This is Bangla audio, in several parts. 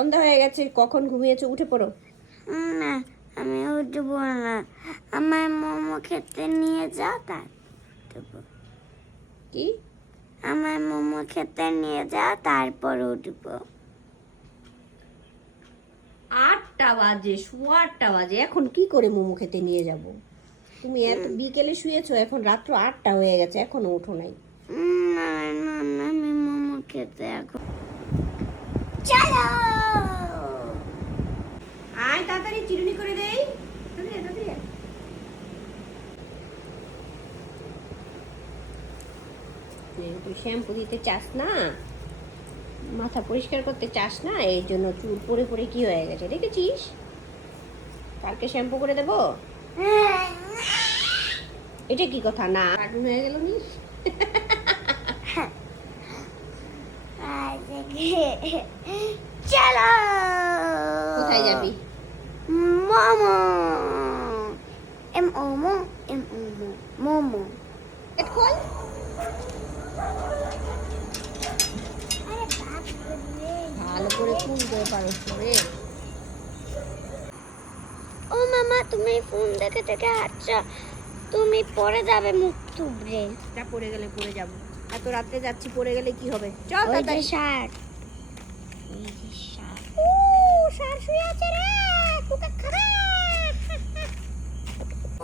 সন্ধ্যা হয়ে গেছে কখন ঘুমিয়েছো? উঠে পড়ো। না আমি উঠবো না। আমার মোমো খেতে নিয়ে যাও তার কি? আমার মোমো খেতে নিয়ে যাও তারপর উঠবো। আটটা বাজে সোয়া আটটা বাজে। এখন কি করে মোমো খেতে নিয়ে যাব? তুমি এত বিকেলে শুয়েছো এখন রাত্র আটটা হয়ে গেছে এখনও ওঠো নাই। না না না আমি মোমো খেতে এখন চলো! তাড়াতাড়ি চিরুনি করে দেই। তুই শ্যাম্পু দিতে চাস না? মাথা পরিষ্কার করতে চাস না? এই জন্য চুল পরে পরে কি হয়ে গেছে দেখেছিস? কালকে শ্যাম্পু করে দেবো? এটা কি কথা? না কার্টুন হয়ে গেল নি? চলো। কোথায় যাবি? মোমো এম ওমো এম ওমো মোমো গেট খোল ভালো করে খুলতে পারো রে ও মামা তুমি ফোন দেখে দেখে হাঁটছো। তুমি পড়ে যাবে মুখ থুবড়ে। এটা পড়ে গেলে পড়ে যাব। এত রাত্রে যাচ্ছি পড়ে গেলে কি হবে? চল তাড়াতাড়ি। শার্ট। ওই যে শার্ট। ও সার শুয়ে আছে রে।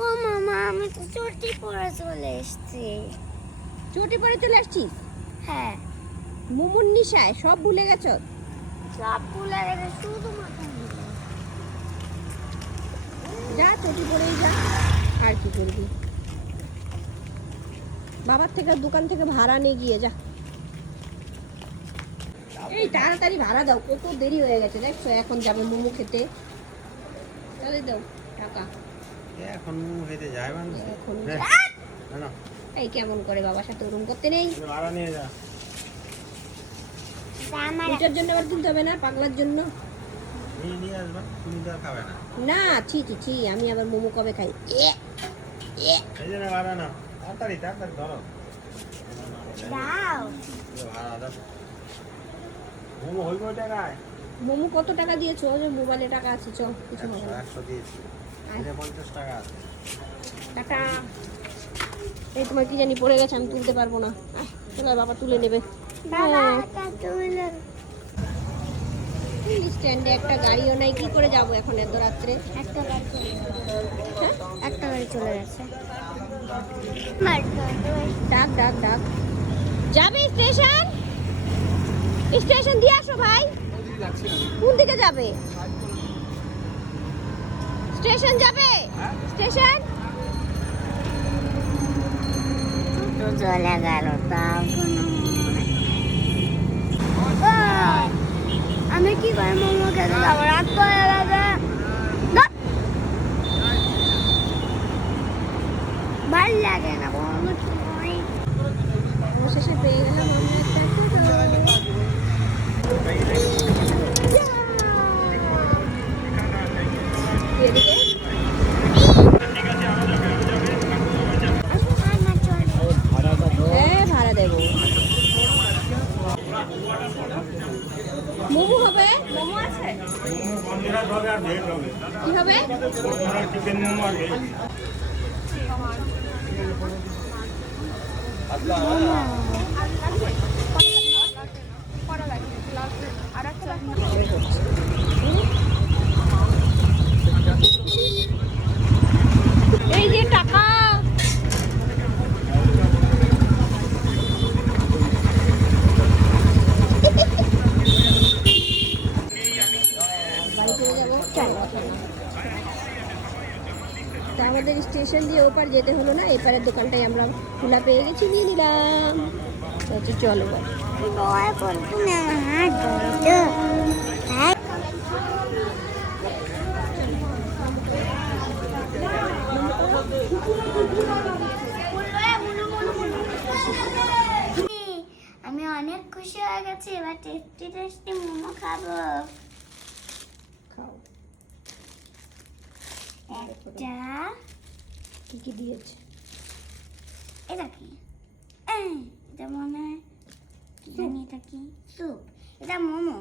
ও মামা আমি তো চটি পরে চলে এসেছি। চটি পরে চলে আসছিস? হ্যাঁ। মোমন নিশায় সব ভুলে গেছো? সব ভুলে গেছে শুধু যা চটি পরেই যা আর কি করবি? বাবার থেকে দোকান থেকে ভাড়া নিয়ে গিয়ে যা। এই তাড়াতাড়ি ভাড়া দাও কত দেরি হয়ে গেছে দেখছ? এখন যাবে মোমো খেতে। তাহলে দাও টাকা। এখন মোমো যায় মানুষ। হ্যাঁ, না, না, এই কেমন করে বাবার সাথে ওরম করতে নেই? ভাড়া নিয়ে যা। এটার জন্য আবার কিনতে হবে না? পাগলার জন্য? ছি ছি ছি আমি আবার মোমো কবে খাই? এ, এ। এই জন্য ভাড়া না তাড়াতাড়ি তাড়াতাড়ি ধরো। দাও। এই ভাড়া দাও। মোমো হইব ওই টাকায় মোমো কত টাকা দিয়েছ? ওই যে মোবাইলে টাকা আছে চল কিছু হবে একশো দিয়েছি। পঞ্চাশ টাকা আছে। টাটা। এই তোমার কি জানি পড়ে গেছে আমি তুলতে পারব না। চলো বাবা তুলে নেবে। বাবা এটা তুমি স্ট্যান্ডে একটা গাড়িও নাই কি করে যাব এখন এত রাত্রে? একটা গাড়ি চলে গেছে। হ্যাঁ? একটা গাড়ি চলে গেছে। ডাক ডাক ডাক। যাবে স্টেশন? স্টেশন দিয়ে আসো ভাই। কোন দিকে যাবে? স্টেশন যাবে? স্টেশন? তো চলে গেল তাও আমি কি করে মোমো খেতে যাব? রাত কি হবে স্টেশন দিয়ে ওপার যেতে হলো না এপারের দোকানটাই আমরা খোলা পেয়ে গেছি নিয়ে নিলাম। আচ্ছা চলো বলতো। হ্যাঁ। আমি অনেক খুশি হয়ে গেছি এবার টেস্টি টেস্টি মোমো খাব। খাও। একটা কি কি দিয়েছে? এটা কি এটা মনে হয় কি জানি এটা কি? স্যুপ। এটা মোমো।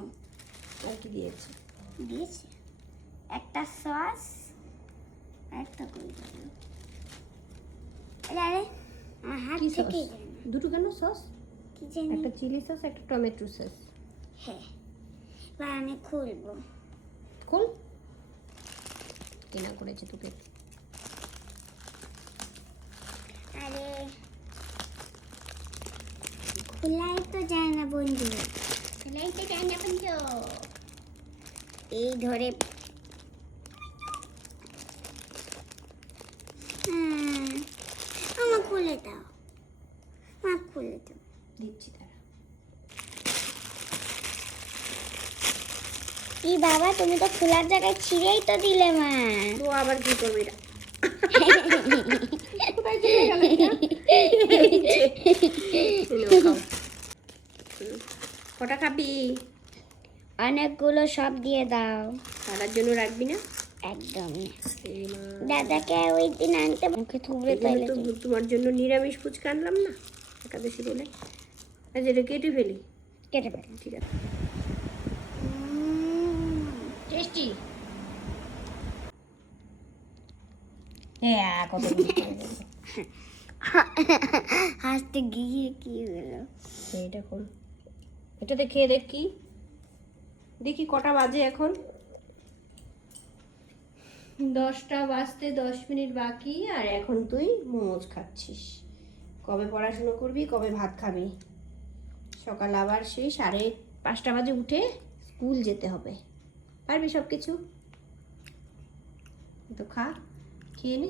আর কি দিয়েছে? দিয়েছে? একটা সস একটা কই আরে আমার হাত থেকে দুটো কেন সস? কি জানি। একটা চিলি সস একটা টমেটো সস। হ্যাঁ। এবার আমি খুলবো। খোল। কেনা করেছে তোকে। আরে খোলাই তো যায় না বন্ধু। খোলাই তো যায় না বন্ধু। এই ধরে। আমার খুলে দাও। আমার খুলে দাও। দিচ্ছি তারা। কি বাবা তুমি তো খোলার জায়গায় ছিঁড়েই তো দিলে মা। তো আবার কি করবে কটা খাবি? অনেকগুলো সব দিয়ে দাও। সারার জন্য রাখবি না? একদমই এই মা। দাদাকে ওই দিন আনতে মুখে থুবড়ে এই জন্য তাইলে তো তোমার জন্য নিরামিষ ফুচকা আনলাম না? একাদশী বলে। আচ্ছা এটা কেটে ফেলি। কেটে ফেল। ঠিক আছে। টেস্টি। হ্যাঁ কত হাসতে গিয়ে কি হলো? এটা কোন এটাতে খেয়ে দেখ কি। দেখি কটা বাজে এখন। দশটা বাজতে দশ মিনিট বাকি, আর এখন তুই মোমোজ খাচ্ছিস। কবে পড়াশুনো করবি, কবে ভাত খাবি? সকাল আবার সেই সাড়ে পাঁচটা বাজে উঠে স্কুল যেতে হবে। পারবি সব কিছু তো খা, খেয়ে নে।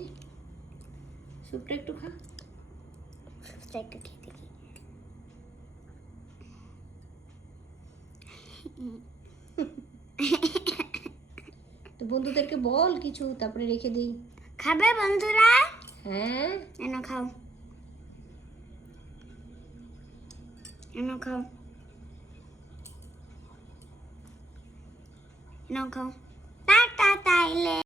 স্যুপটা একটু খা। সুপটা একটু খেয়ে দেখি তো বন্ধুদেরকে বল কিছু তারপরে রেখে দিই খাবে বন্ধুরা হ্যাঁ এনো খাও এনো খাও এনো খাও